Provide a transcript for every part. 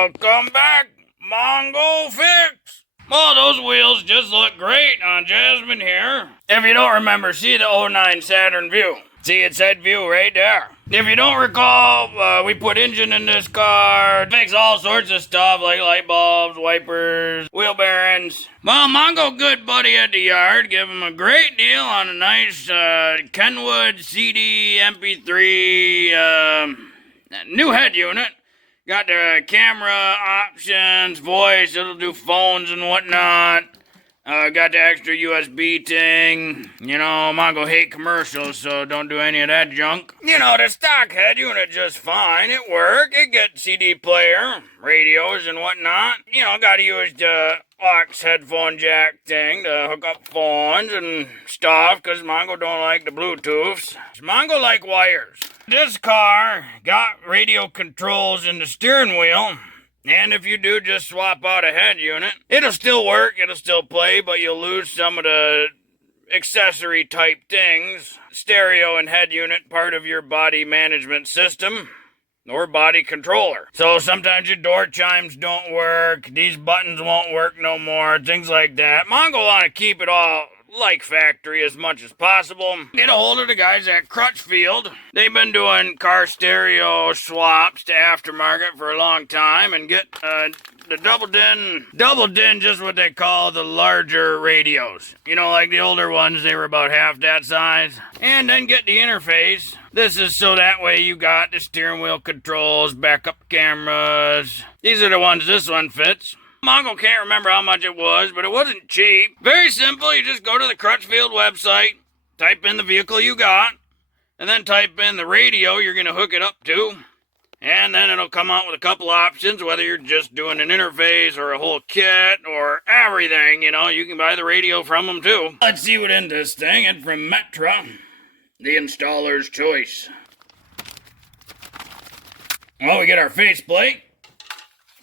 Welcome back, Mongo Fix. Well, those wheels just look great on Jasmin here. If you don't remember, see the '09 Saturn Vue. See, it said Vue right there. If you don't recall, we put engine in this car, fix all sorts of stuff like light bulbs, wipers, wheel bearings. Well, Mongo good buddy at the yard gave him a great deal on a nice Kenwood CD MP3 new head unit. Got the camera options, voice, it'll do phones and whatnot. Got the extra USB thing. You know, Mongo hate commercials, so don't do any of that junk. You know, the stock head unit just fine. It work. It gets CD player, radios and whatnot. You know, gotta use the WOOX headphone jack thing to hook up phones and stuff, because Mongo don't like the Bluetooths. Mongo like wires. This car got radio controls in the steering wheel. And if you do just swap out a head unit, it'll still work, it'll still play, but you'll lose some of the accessory type things. Stereo and head unit, part of your body management system or body controller. So sometimes your door chimes don't work, these buttons won't work no more, things like that. Mongo want to keep it all like factory as much as possible. Get a hold of the guys at CRUX. They've been doing car stereo swaps to aftermarket for a long time, and get the double din, just what they call the larger radios. You know, like the older ones, they were about half that size. And then get the interface. This is so that way you got the steering wheel controls, backup cameras. These are the ones this one fits. Mongo can't remember how much it was, but it wasn't cheap. Very simple. You just go to the CRUX website, type in the vehicle you got, and then type in the radio you're going to hook it up to, and then it'll come out with a couple options, whether you're just doing an interface or a whole kit or everything. You know, you can buy the radio from them too. Let's see what's in this thing. It's from METRA, the installer's choice. Well, we get our faceplate.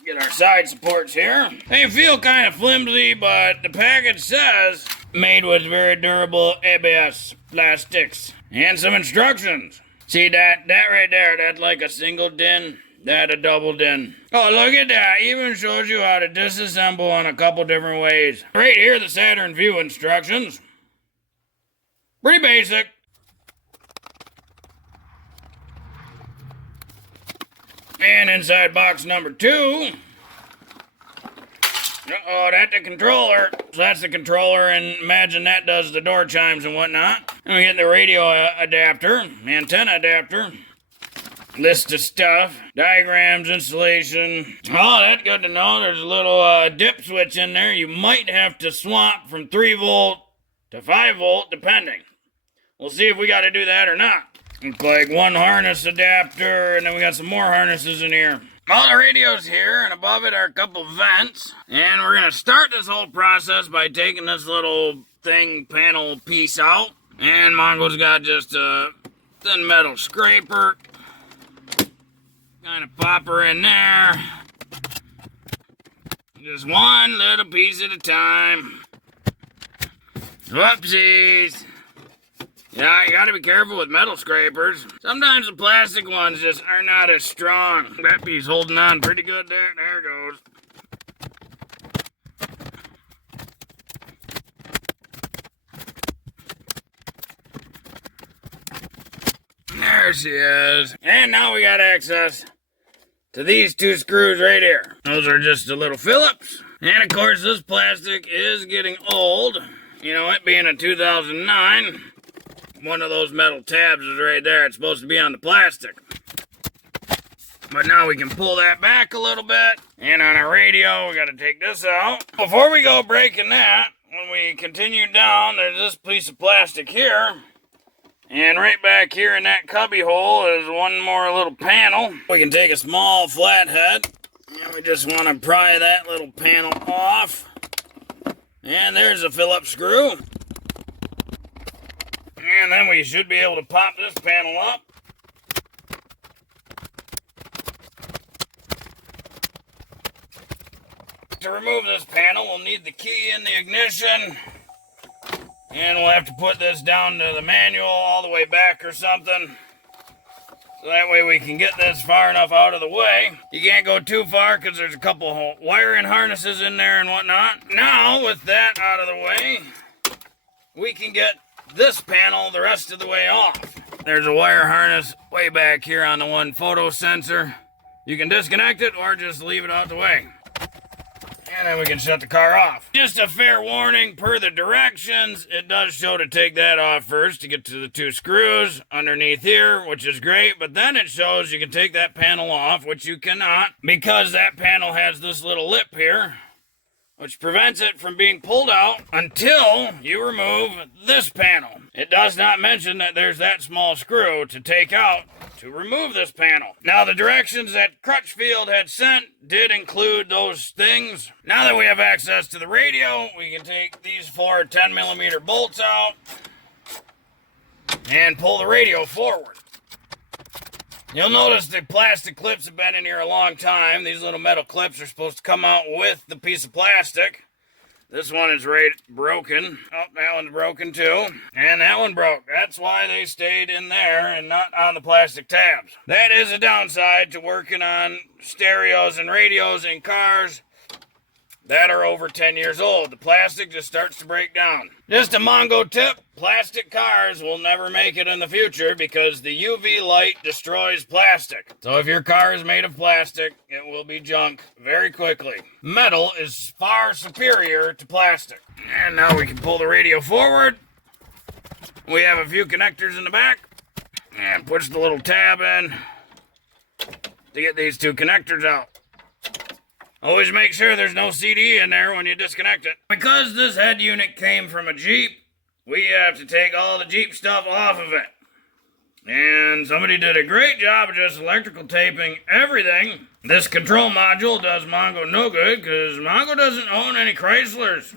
Get our side supports here. They feel kind of flimsy, but the package says made with very durable ABS plastics. And some instructions. See that right there, that's like a single din, that a double din. Oh, look at that, even shows you how to disassemble in a couple different ways. Right here, the Saturn Vue instructions. Pretty basic. And inside box number 2. Uh-oh, that's the controller. So that's the controller, and imagine that does the door chimes and whatnot. And we get the radio adapter, antenna adapter. List of stuff, diagrams, installation. Oh, that's good to know. There's a little dip switch in there. You might have to swap from 3 volt to 5 volt, depending. We'll see if we got to do that or not. Looks like one harness adapter, and then we got some more harnesses in here. All the radio's here, and above it are a couple vents. And we're gonna start this whole process by taking this little thing, panel piece out. And Mongo's got just a thin metal scraper. Kind of pop her in there. Just one little piece at a time. Whoopsies. Yeah, you gotta be careful with metal scrapers. Sometimes the plastic ones just are not as strong. That piece holding on pretty good there. There it goes. There she is. And now we got access to these 2 screws right here. Those are just a little Phillips. And of course, this plastic is getting old. You know, it being a 2009. One of those metal tabs is right there. It's supposed to be on the plastic. But now we can pull that back a little bit. And on our radio, we got to take this out. Before we go breaking that, when we continue down, there's this piece of plastic here. And right back here in that cubby hole is one more little panel. We can take a small flathead. And we just want to pry that little panel off. And there's a Phillips screw. And then we should be able to pop this panel up. To remove this panel, we'll need the key in the ignition. And we'll have to put this down to the manual all the way back or something. So that way we can get this far enough out of the way. You can't go too far because there's a couple wiring harnesses in there and whatnot. Now, with that out of the way, we can get this panel the rest of the way off. There's a wire harness way back here on the one photo sensor. You can disconnect it or just leave it out the way. And then we can shut the car off. Just a fair warning, per the directions, it does show to take that off first to get to the 2 screws underneath here, which is great, but then it shows you can take that panel off, which you cannot, because that panel has this little lip here, which prevents it from being pulled out until you remove this panel. It does not mention that there's that small screw to take out to remove this panel. Now, the directions that Crutchfield had sent did include those things. Now that we have access to the radio, we can take these 4 10mm bolts out and pull the radio forward. You'll notice the plastic clips have been in here a long time. These little metal clips are supposed to come out with the piece of plastic. This one is right broken. Oh, that one's broken too. And that one broke. That's why they stayed in there and not on the plastic tabs. That is a downside to working on stereos and radios in cars that are over 10 years old. The plastic just starts to break down. Just a Mongo tip, plastic cars will never make it in the future because the UV light destroys plastic. So if your car is made of plastic, it will be junk very quickly. Metal is far superior to plastic. And now we can pull the radio forward. We have a few connectors in the back. And push the little tab in to get these 2 connectors out. Always make sure there's no CD in there when you disconnect it. Because this head unit came from a Jeep, we have to take all the Jeep stuff off of it. And somebody did a great job of just electrical taping everything. This control module does Mongo no good because Mongo doesn't own any Chryslers.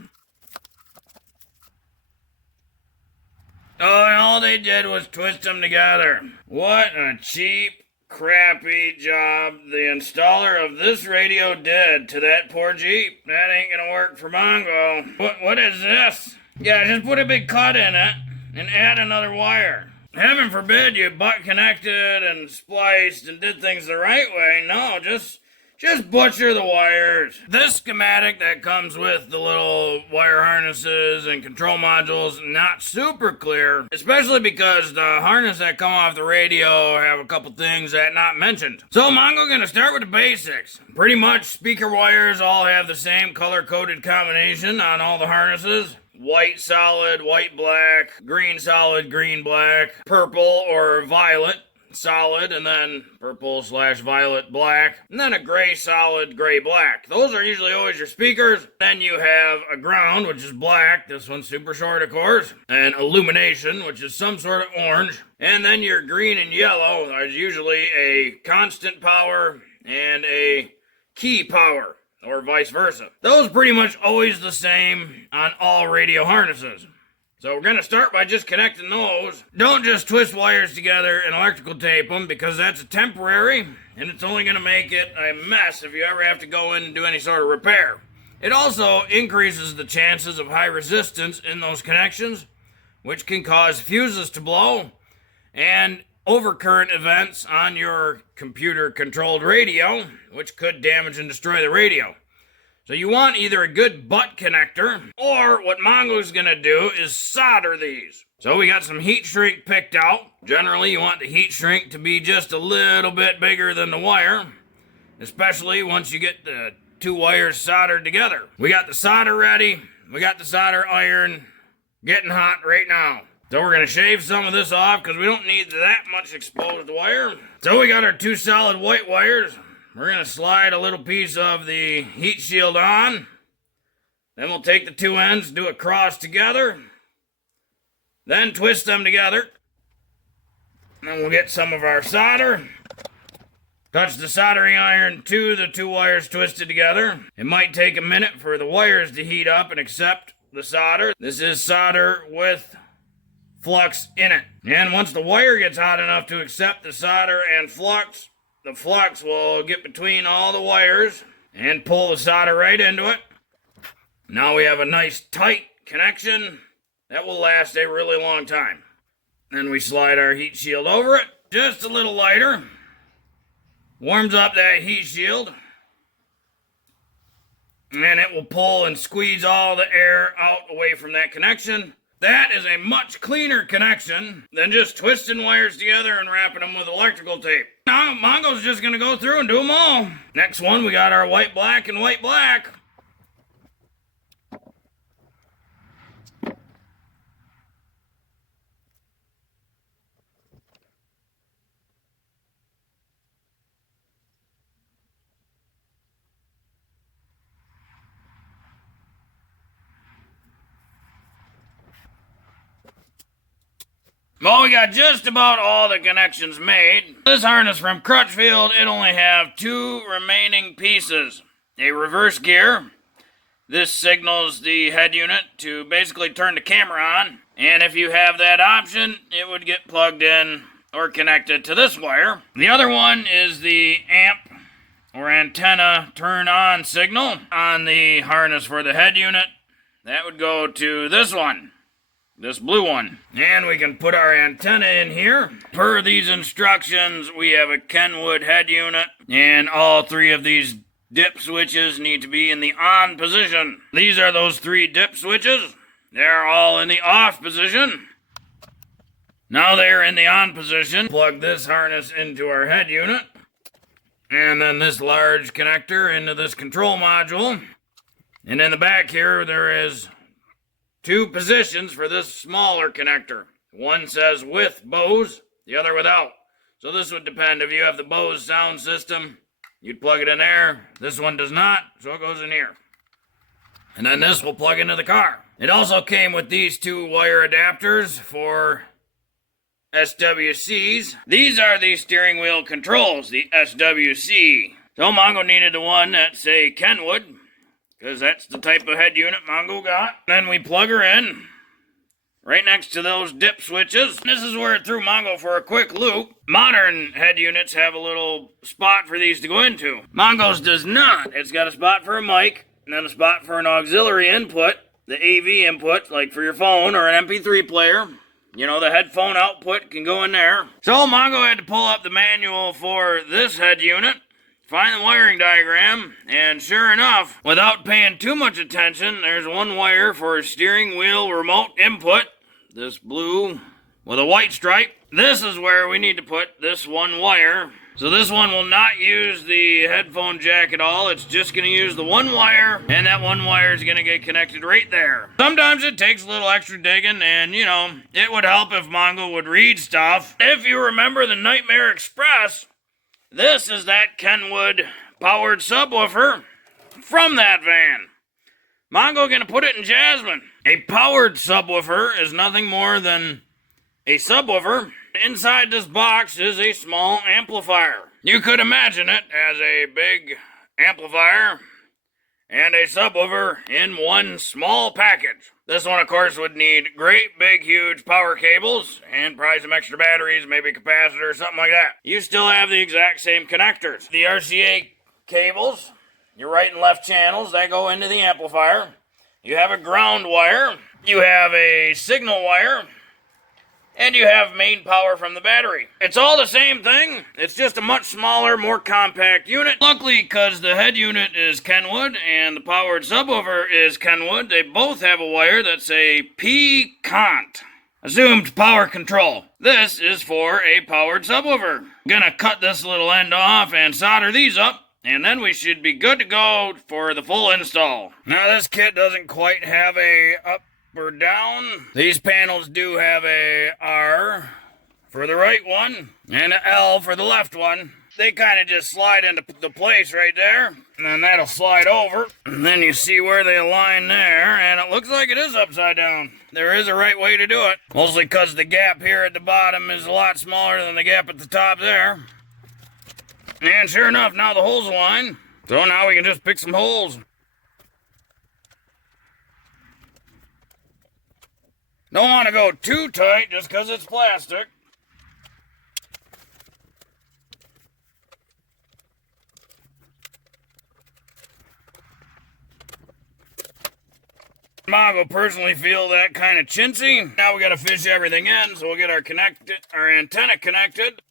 Oh, and all they did was twist them together. What a cheap, crappy job the installer of this radio did to that poor Jeep. That ain't gonna work for Mongo. What is this? Yeah, just put a big cut in it and add another wire. Heaven forbid you butt connected and spliced and did things the right way. No, just butcher the wires. This schematic that comes with the little wire harnesses and control modules, not super clear, especially because the harness that come off the radio have a couple things that not mentioned. So Mongo gonna start with the basics. Pretty much speaker wires all have the same color-coded combination on all the harnesses. White solid, white black, green solid, green black, purple or violet solid, and then purple/violet black, and then a gray solid, gray black. Those are usually always your speakers. Then you have a ground, which is black. This one's super short, of course. And illumination, which is some sort of orange. And then your green and yellow is usually a constant power and a key power, or vice versa. Those pretty much always the same on all radio harnesses. So we're going to start by just connecting those. Don't just twist wires together and electrical tape them because that's a temporary and it's only going to make it a mess if you ever have to go in and do any sort of repair. It also increases the chances of high resistance in those connections, which can cause fuses to blow and overcurrent events on your computer-controlled radio, which could damage and destroy the radio. So you want either a good butt connector, or what Mongo's gonna do is solder these. So we got some heat shrink picked out. Generally, you want the heat shrink to be just a little bit bigger than the wire, especially once you get the 2 wires soldered together. We got the solder ready. We got the solder iron getting hot right now. So we're gonna shave some of this off because we don't need that much exposed wire. So we got our 2 solid white wires. We're going to slide a little piece of the heat shield on. Then we'll take the 2 ends, do a cross together. Then twist them together. Then we'll get some of our solder. Touch the soldering iron to the 2 wires twisted together. It might take a minute for the wires to heat up and accept the solder. This is solder with flux in it. And once the wire gets hot enough to accept the solder and flux, the flux will get between all the wires and pull the solder right into it. Now we have a nice tight connection that will last a really long time. Then we slide our heat shield over it just a little lighter. Warms up that heat shield. And it will pull and squeeze all the air out away from that connection. That is a much cleaner connection than just twisting wires together and wrapping them with electrical tape. Now, Mongo's just going to go through and do them all. Next one, we got our white, black, and white, black. Well, we got just about all the connections made. This harness from Crutchfield, it only have 2 remaining pieces. A reverse gear. This signals the head unit to basically turn the camera on. And if you have that option, it would get plugged in or connected to this wire. The other one is the amp or antenna turn on signal on the harness for the head unit. That would go to this one. This blue one. And we can put our antenna in here. Per these instructions, we have a Kenwood head unit, and all 3 of these dip switches need to be in the on position. These are those 3 dip switches. They're all in the off position. Now they're in the on position. Plug this harness into our head unit, and then this large connector into this control module. And in the back here, there is 2 positions for this smaller connector. One says with Bose, the other without. So this would depend. If you have the Bose sound system, you'd plug it in there. This one does not, so it goes in here. And then this will plug into the car. It also came with these 2 wire adapters for SWCs. These are the steering wheel controls, the SWC. So Mongo needed the one that say Kenwood, because that's the type of head unit Mongo got. Then we plug her in right next to those dip switches. This is where it threw Mongo for a quick loop. Modern head units have a little spot for these to go into. Mongo's does not. It's got a spot for a mic, and then a spot for an auxiliary input, the AV input, like for your phone or an MP3 player. You know, the headphone output can go in there. So Mongo had to pull up the manual for this head unit, find the wiring diagram, and sure enough, without paying too much attention, there's one wire for a steering wheel remote input, this blue with a white stripe. This is where we need to put this one wire. So this one will not use the headphone jack at all. It's just going to use the one wire, and that one wire is going to get connected right there. Sometimes it takes a little extra digging, and you know, it would help if Mongo would read stuff. If you remember the Nightmare Express, this is that Kenwood powered subwoofer from that van. Mongo gonna put it in Jasmin. A powered subwoofer is nothing more than a subwoofer. Inside this box is a small amplifier. You could imagine it as a big amplifier and a subwoofer in one small package. This one, of course, would need great, big, huge power cables and probably some extra batteries, maybe a capacitor or something like that. You still have the exact same connectors. The RCA cables, your right and left channels, they go into the amplifier. You have a ground wire, you have a signal wire, and you have main power from the battery. It's all the same thing. It's just a much smaller, more compact unit. Luckily, because the head unit is Kenwood and the powered subwoofer is Kenwood, they both have a wire that's a P-cont. Assumed power control. This is for a powered subwoofer. Gonna cut this little end off and solder these up, and then we should be good to go for the full install. Now this kit doesn't quite have a up or down. These panels do have a R for the right one and an L for the left one. They kind of just slide into the place right there, and then that'll slide over, and then you see where they align there, and it looks like it is upside down. There is a right way to do it, mostly because the gap here at the bottom is a lot smaller than the gap at the top there. And sure enough, now the holes align, so now we can just pick some holes. Don't want to go too tight just because it's plastic. Mongo personally feel that kind of chintzy. Now we got to fish everything in, so we'll get our antenna connected.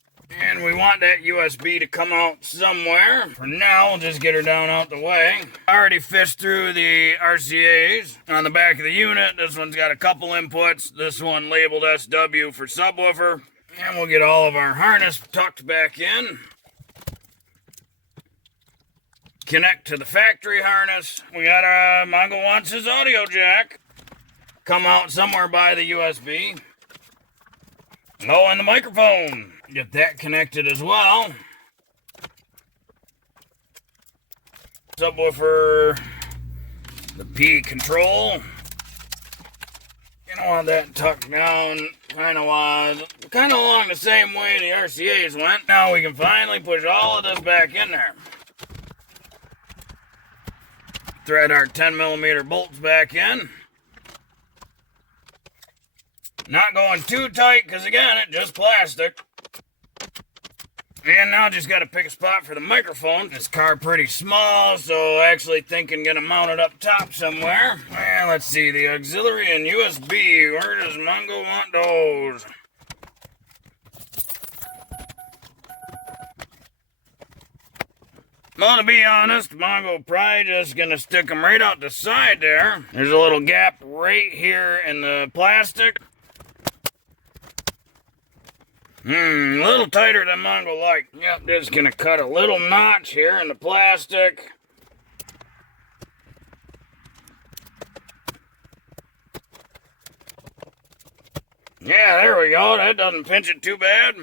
And we want that USB to come out somewhere. For now, we'll just get her down out the way. I already fished through the RCAs on the back of the unit. This one's got a couple inputs. This one labeled SW for subwoofer. And we'll get all of our harness tucked back in. Connect to the factory harness. We got our Mongo wants his audio jack. Come out somewhere by the USB. Oh, and the microphone. Get that connected as well. Subwoofer. The P control. You don't want that tucked down kind of along the same way the RCAs went. Now we can finally push all of this back in there. Thread our 10mm bolts back in. Not going too tight because again, it's just plastic. And now just got to pick a spot for the microphone. This car pretty small, so actually thinking gonna mount it up top somewhere. And let's see, the auxiliary and USB. Where does Mongo want those? Well, to be honest, Mongo probably just gonna stick them right out the side there. There's a little gap right here in the plastic. A little tighter than Mongo like. Yep, just gonna cut a little notch here in the plastic. Yeah, there we go. That doesn't pinch it too bad.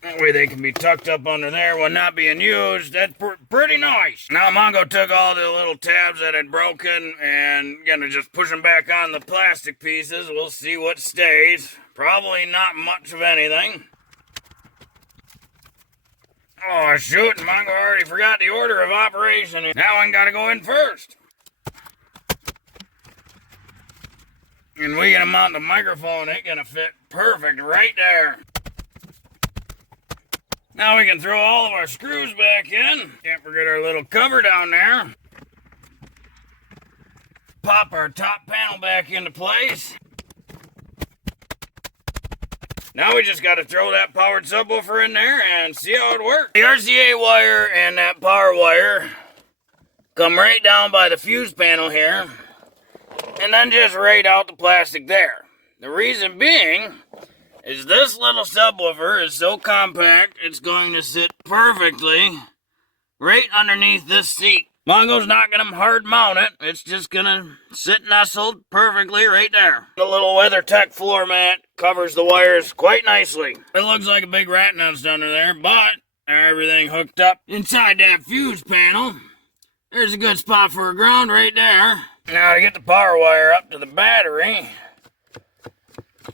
That way they can be tucked up under there when not being used. That's pretty nice. Now Mongo took all the little tabs that had broken and gonna just push them back on the plastic pieces. We'll see what stays. Probably not much of anything. Oh shoot, Mongo already forgot the order of operation. That one gotta go in first. And we gonna mount the microphone, it's gonna fit perfect right there. Now we can throw all of our screws back in. Can't forget our little cover down there. Pop our top panel back into place. Now we just got to throw that powered subwoofer in there and see how it works. The RCA wire and that power wire come right down by the fuse panel here. And then just right out the plastic there. The reason being is this little subwoofer is so compact, it's going to sit perfectly right underneath this seat. Mongo's not going to hard mount it. It's just going to sit nestled perfectly right there. The little WeatherTech floor mat covers the wires quite nicely. It looks like a big rat nest under there, but everything hooked up inside that fuse panel. There's a good spot for a ground right there. Now to get the power wire up to the battery,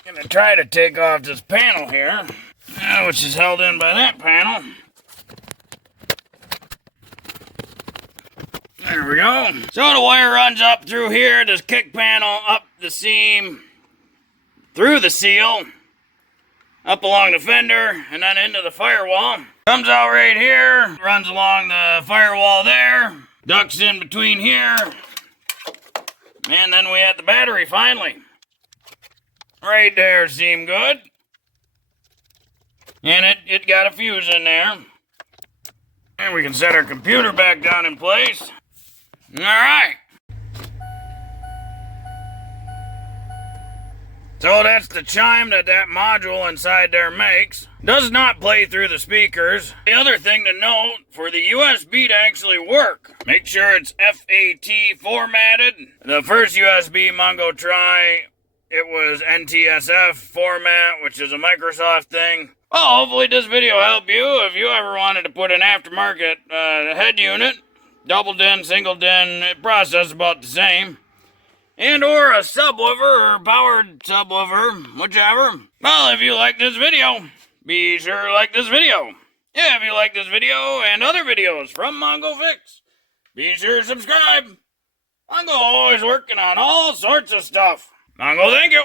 I'm gonna try to take off this panel here, which is held in by that panel. There we go. So the wire runs up through here, this kick panel, up the seam, through the seal, up along the fender, and then into the firewall. Comes out right here, runs along the firewall there, ducks in between here, and then we have the battery finally. Right there seemed good. And it got a fuse in there. And we can set our computer back down in place. Alright. So that's the chime that module inside there makes. Does not play through the speakers. The other thing to note, for the USB to actually work, make sure it's FAT formatted. The first USB Mongo try, it was NTSF format, which is a Microsoft thing. Well, hopefully this video helped you. If you ever wanted to put an aftermarket head unit, double DIN, single DIN, process about the same, and or a subwoofer or powered subwoofer, whichever. Well, if you like this video, be sure to like this video. Yeah, if you like this video and other videos from Mongo Fix, be sure to subscribe. Mongo always working on all sorts of stuff. Mongo, thank you.